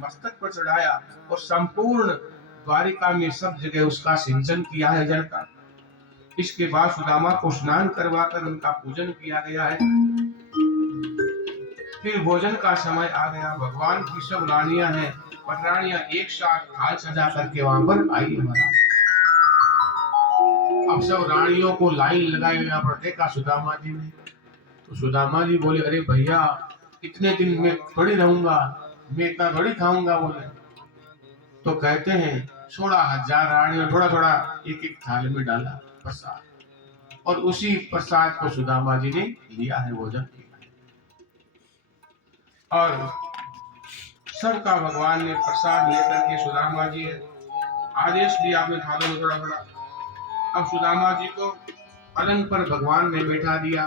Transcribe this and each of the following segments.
मस्तक पर चढ़ाया और संपूर्ण द्वारिका में सब जगह उसका सिंचन किया है जल का। इसके बाद सुदामा को स्नान करवाकर उनका पूजन किया गया है। फिर भोजन का समय आ गया। भगवान की सब रानियां हैं, पटरानियां एक साथ थाल सजा करके वहां पर आई महाराज। अब सब रानियों को लाइन लगाए यहाँ पर देखा सुदामा जी ने। तो सुदामा जी बोले, अरे भैया इतने दिन में थोड़ी रहूंगा, मैं इतना थोड़ी खाऊंगा बोले। तो कहते हैं 16,000 रानियों थोड़ा थोड़ा एक एक थाल में डाला प्रसाद, और उसी प्रसाद को सुदामा जी ने लिया है, भोजन किया। और सबका भगवान ने प्रसाद लेकर के सुदामा जी आदेश दिया अपने थालों में थोड़ा थोड़ा। अब सुदामा जी को पलंग पर भगवान ने बैठा दिया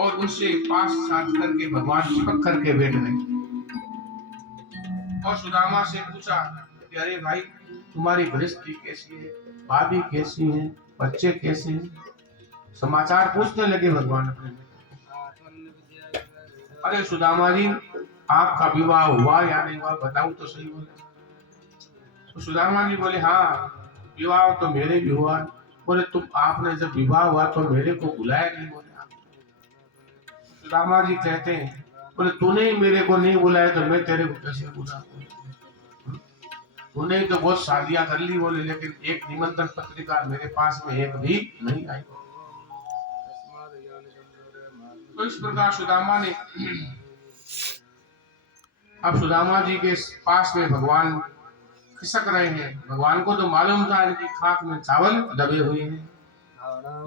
और उनसे पास साथ करके भगवान चिपक करके बैठ गए और सुदामा से पूछा कि अरे भाई तुम्हारी गृहस्थी कैसी है, भाभी कैसी है, बच्चे कैसे हैं, समाचार पूछने लगे भगवान अपने। अरे सुदामा जी आपका विवाह हुआ या नहीं हुआ बताओ तो सही बोले। तो सुदामा जी बोले हाँ विवाह तो मेरे भी हुआ। बोले तुम आपने जब विवाह हुआ तो मेरे को बुलाया नहीं बोले। सुदामा जी कहते हैं बोले तूने मेरे को नहीं बुलाया तो मैं तेरे को कैसे बुलाऊं? तूने तो बहुत शादियां कर ली बोले, लेकिन एक निमंत्रण पत्रिका मेरे पास में एक भी नहीं आई। तो इस प्रकार सुदामा ने अब सुदामा जी के पास में भगवान खिसक रहे हैं। भगवान को तो मालूम था कि खाक में चावल दबे हुए हैं,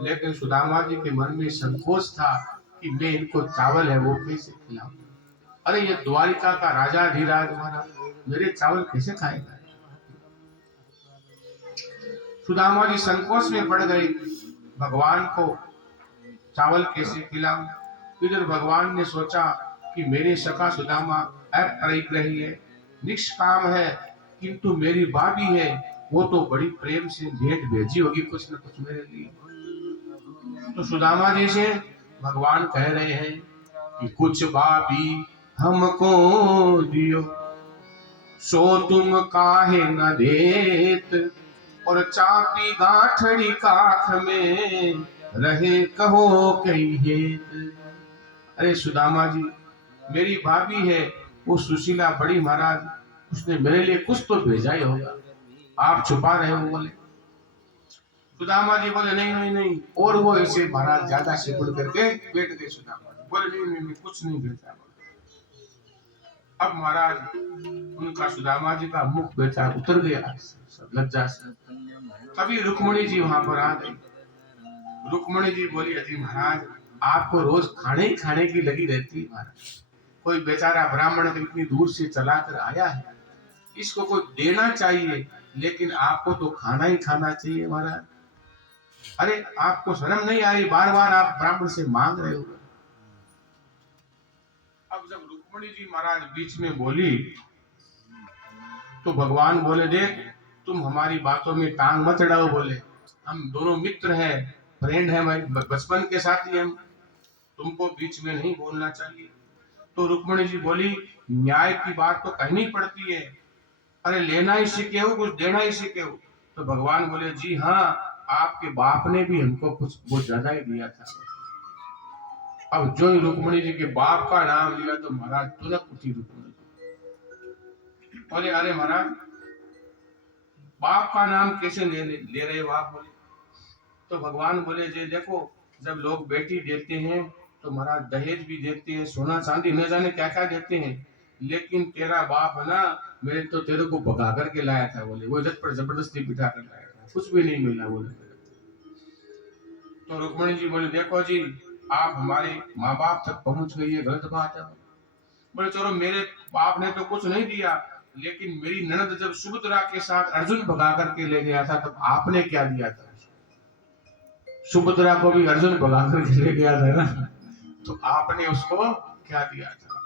लेकिन सुदामा जी के मन में संकोच था कि मैं इनको चावल है वो कैसे खिलाऊं। अरे ये द्वारिका का राजा धीराज महाराज मेरे चावल कैसे खाएगा। सुदामा जी संकोच में पड़ गए, भगवान को चावल कैसे खिलाऊं। इधर भगवान ने सोचा कि मेरे सखा सुदामा अपरिग्रही है, निष्काम है, किंतु मेरी भाभी है वो तो बड़ी प्रेम से भेंट भेजी होगी कुछ न कुछ मेरे लिए। तो सुदामा जी से भगवान कह रहे हैं कि कुछ भाभी हमको दियो, सो तुम काहे न देत, और चापी गांठड़ी काख में रहे कहो कहिए। अरे सुदामा जी मेरी भाभी है वो सुशीला बड़ी महाराज, उसने मेरे लिए कुछ तो भेजा ही होगा, आप छुपा रहे हो बोले। सुदामा जी बोले नहीं नहीं नहीं, और वो ऐसे महाराज ज्यादा सिकुड़ करके बैठ गए। सुदामा जी बोले नहीं नहीं नहीं कुछ नहीं भेजा। अब महाराज उनका सुदामा जी का मुख बेचारा उतर गया लज्जा से। तभी रुक्मणी जी वहां पर आ गई। रुक्मणी जी बोली अजी महाराज आपको रोज खाने ही खाने की लगी रहती है महाराज, कोई बेचारा ब्राह्मण इतनी दूर से चला कर आया है, इसको कोई देना चाहिए, लेकिन आपको तो खाना ही खाना चाहिए महाराज। अरे आपको शर्म नहीं आ रही, बार बार आप ब्राह्मण से मांग रहे हो। अब जब रुक्मणी जी महाराज बीच में बोली तो भगवान बोले देख तुम हमारी बातों में टांग मत अड़ाओ बोले, हम दोनों मित्र हैं, फ्रेंड हैं, बचपन के साथी हम, तुमको बीच में नहीं बोलना चाहिए। तो रुक्मणी जी बोली न्याय की बात तो कहनी पड़ती है, अरे लेना ही सीखे हो कुछ देना ही सीखे हो। तो भगवान बोले जी हाँ आपके बाप ने भी हमको कुछ बहुत ज्यादा ही दिया था। अब जो ही रुक्मणी जी के बाप का नाम लिया तो महाराज तुरंत उठी रुक्मणी जी, बोले अरे महाराज बाप का नाम कैसे ले रहे हो आप बोले। तो भगवान बोले जी देखो जब लोग बेटी देते हैं तो महाराज दहेज भी देते हैं, सोना चांदी न जाने क्या क्या देते हैं, लेकिन तेरा बाप है ना मेरे तो तेरे को भगा करके लाया था बोले, वो झट पर जबरदस्ती बिठा कर लाया था, कुछ भी नहीं मिला बोले। तो रुक्मणी जी बोले देखो जी आप हमारे माँ बाप तक पहुंच गई है, गलत बात है। बोले चलो मेरे बाप ने तो कुछ नहीं दिया, लेकिन मेरी ननद जब सुभद्रा के साथ अर्जुन भगा करके ले गया था तब आपने क्या दिया था। सुभद्रा को भी अर्जुन भगा करके ले गया था ना, तो आपने उसको क्या दिया था।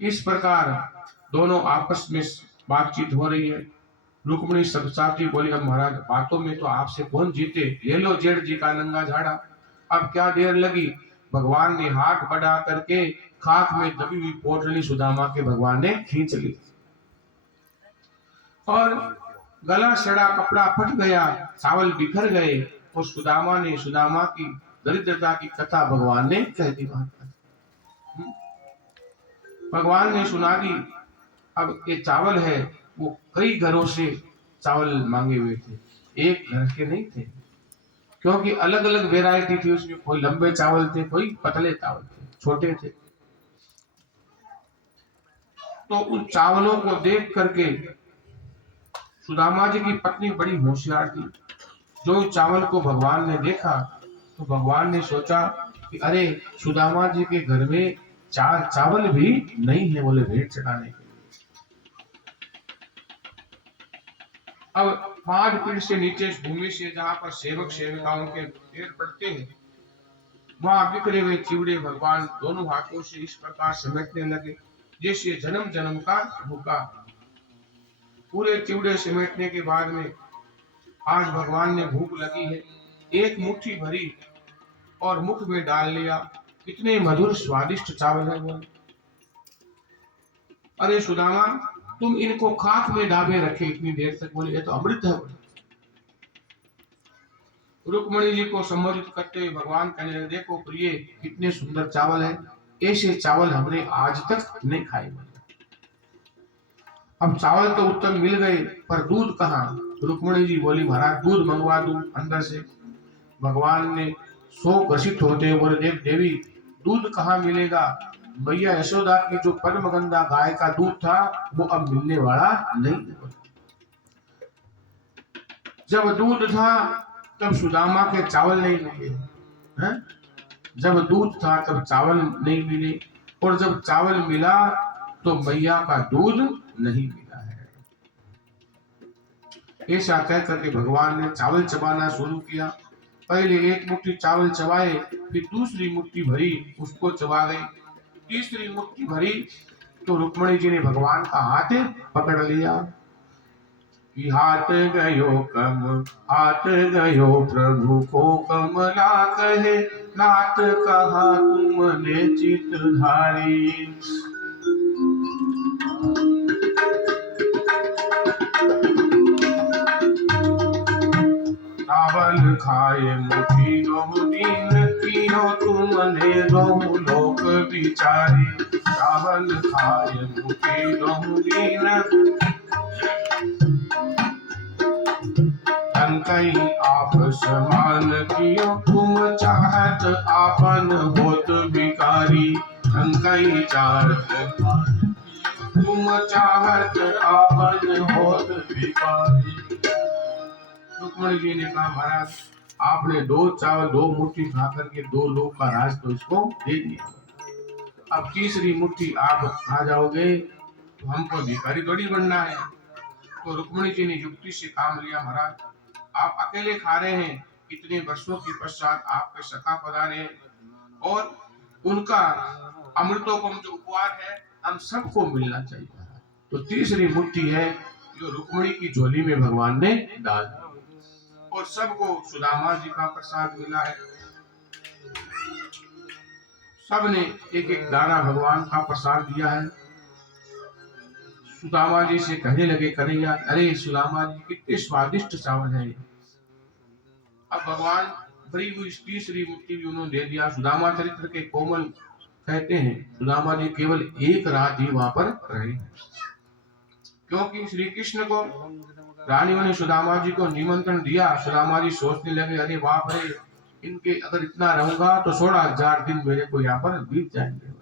इस प्रकार दोनों आपस में बातचीत हो रही है। रुक्मणी सबसाती बोली अब महाराज बातों में तो आपसे कौन जीते, ले लो जेठ जी का नंगा झाड़ा, अब क्या देर लगी, भगवान ने हाथ बढ़ा करके खाक में दबी हुई पोटली सुदामा के भगवान ने खींच ली और गला सड़ा, कपड़ा फट गया, चावल बिखर गए और सुदामा ने सुदामा की दरिद्रता की कथा भगवान ने कह दी। भगवान ने सुना दी। अब ये चावल है, वो कई घरों से चावल मांगे हुए थे, एक घर के नहीं थे, क्योंकि अलग अलग वेराइटी थी उसमें। कोई लंबे चावल थे, कोई पतले चावल थे, छोटे थे। तो उन चावलों को देख करके सुदामा जी की पत्नी बड़ी होशियार थी। जो चावल को भगवान ने देखा तो भगवान ने सोचा कि अरे सुदामा जी के घर में 4 चावल भी नहीं है बोले भेंट चढ़ाने के लिए। अब 5 फीट से नीचे भूमि से जहां पर सेवक सेविकाओं के पैर पड़ते हैं, वहां बिखरे हुए चिवड़े भगवान दोनों हाथों से इस प्रकार समेटने लगे जैसे जन्म जन्म का भूखा। पूरे चिवड़े समेटने के बाद में आज भगवान ने भूख लगी है, एक मुट्ठी भरी और मुख में डाल लिया। कितने मधुर स्वादिष्ट चावल है वो। अरे सुदामा, तुम इनको खाक में दाबे रखे इतनी देर तक, बोले ये तो अमृत है। रुक्मणी जी को संबोधित करते हुए भगवान कहने लगे, देखो प्रिय, कितने सुंदर चावल है, ऐसे चावल हमने आज तक नहीं खाए। अब चावल तो उत्तम मिल गए, पर दूध कहाँ? रुक्मणी जी बोली, महाराज दूध मंगवा दूं अंदर से। भगवान ने सो ग्रसित होते हुए बोले, देव देवी, दूध कहाँ मिलेगा? मैया यशोदा की जो परम गंगा गाय का दूध था वो अब मिलने वाला नहीं। जब दूध था तब सुदामा के चावल नहीं मिले हैं? जब दूध था तब चावल नहीं मिले, और जब चावल मिला तो मैया का दूध नहीं मिला है। ऐसा कह करके भगवान ने चावल चबाना शुरू किया। पहले एक मुट्ठी चावल चबाए, फिर दूसरी मुट्ठी भरी उसको चबा गई, तीसरी मुट्ठी भरी तो रुक्मणी जी ने भगवान का हाथ पकड़ लिया कि हाथ गयो प्रभु को कमला कहे, नाथ कहा तुमने चितधारी। चावल खाए मुठी बहु दीन, कियो तुमने बहु लोक बिचारी। चावल खाए मुठी बहु दीन, कई आप समान कियो तुम चाहत आपन होत भिखारी। कई चाहत तुम चाहत आपन होत भिखारी। रुक्मणी जी ने कहा, महाराज आपने 2 चावल 2 मुट्ठी खा करके 2 लोग का राज तो इसको दे दिया, अब तीसरी मुट्ठी आप खा जाओगे तो हमको भिखारी थोड़ी बनना है। तो रुक्मणी जी ने युक्ति से काम लिया, महाराज आप अकेले खा रहे हैं, इतने वर्षों के पश्चात आपके सखा पधारे हैं और उनका अमृतोपम जो उपहार है हम सबको मिलना चाहिए। तो तीसरी मुट्ठी है जो रुक्मणी की झोली में भगवान ने डाल दी और सबको सुदामा जी का प्रसाद मिला है। सबने एक एक दाना भगवान का प्रसाद दिया है। सुदामा जी से कहने लगे, कन्हैया, अरे सुदामा जी कितने स्वादिष्ट चावल है। अब भगवान भरी हुई तीसरी मुट्ठी भी उन्होंने दे दिया। सुदामा चरित्र के कोमल कहते हैं सुदामा जी केवल एक रात ही वहां पर रहे, क्योंकि श्री कृष्ण को रानियों ने सुदामा जी को निमंत्रण दिया। सुदामा जी सोचने लगे, अरे बाप रे, इनके अगर इतना रहूंगा तो 16,000 दिन मेरे को यहाँ पर बीत जाएंगे,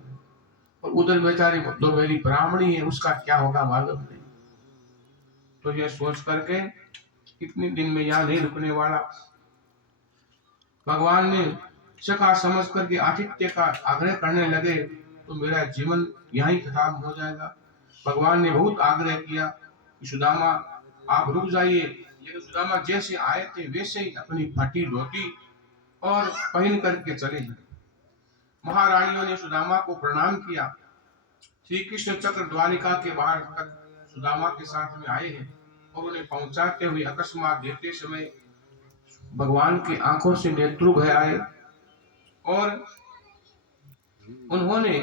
और उधर बेचारी जो मेरी ब्राह्मणी है उसका क्या होगा मालूम नहीं। तो ये सोच करके कितने दिन में यहाँ नहीं रुकने वाला। भगवान ने सखा समझ करके आतिथ्य का आग्रह करने लगे तो मेरा जीवन यहीं खत्म हो जाएगा। भगवान ने बहुत आग्रह किया कि सुदामा आप रुक जाइए, लेकिन सुदामा जैसे आए थे वैसे ही अपनी फटी धोती और पहन करके चले गए। महारानियों ने सुदामा को प्रणाम किया। श्री कृष्ण चक्र द्वारिका के बाहर तक सुदामा के साथ में आए हैं और उन्हें पहुंचाते हुए अकस्मात देते समय भगवान की आंखों से नेत्रु भय आए और उन्होंने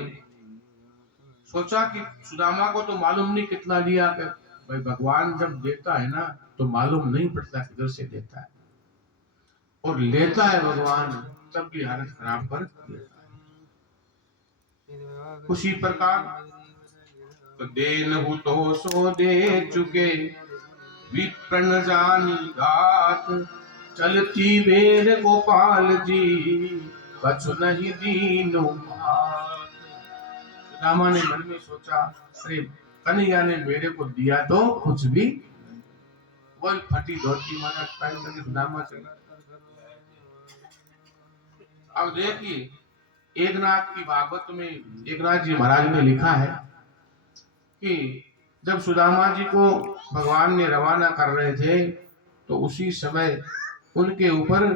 सोचा कि सुदामा को तो मालूम नहीं कितना लिया, कि भाई भगवान जब देता है ना तो मालूम नहीं पड़ता किधर से देता है, और लेता है भगवान तब भी हालत खराब कर देता है। उसी प्रकार तो देनहु तो सो दे चुके, विप्र जानी घात, चलती बेर गोपाल जी, कछु नहीं दीनो भात। सुदामा ने मन में सोचा, अरे कन्हैया ने मेरे को दिया तो कुछ भी, वही फटी धोती माना पहन करके सुदामा चला। अब देखिए एकनाथ की भागवत में एकनाथ जी महाराज ने लिखा है कि जब सुदामा जी को भगवान ने रवाना कर रहे थे तो उसी समय उनके ऊपर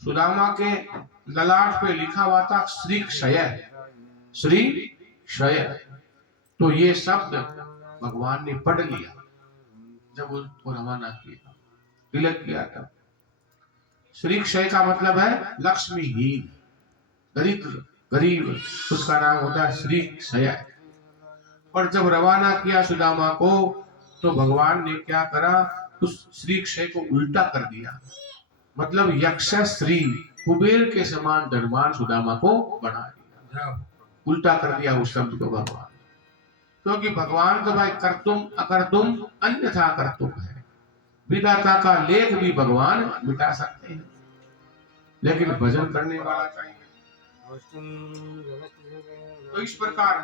सुदामा के ललाट पे लिखा हुआ था श्री क्षय, श्री क्षय। तो ये शब्द भगवान ने पढ़ लिया जब उसको रवाना किया, तिलक किया था। श्री क्षय का मतलब है लक्ष्मीहीन, दरिद्र, गरीब, उसका नाम होता है श्री क्षय। और जब रवाना किया सुदामा को तो भगवान ने क्या करा, उस श्री क्षय को उल्टा कर दिया, मतलब यक्ष श्री कुबेर के समान धनवान सुदामा को बना दिया, उल्टा कर दिया उस शब्द को भगवान। क्योंकि भगवान तो भाई कर्तुम अकर्तुम अन्यथा कर्तुम है, विधाता का लेख भी भगवान मिटा सकते हैं, लेकिन भजन करने वाला चाहिए। तो इस प्रकार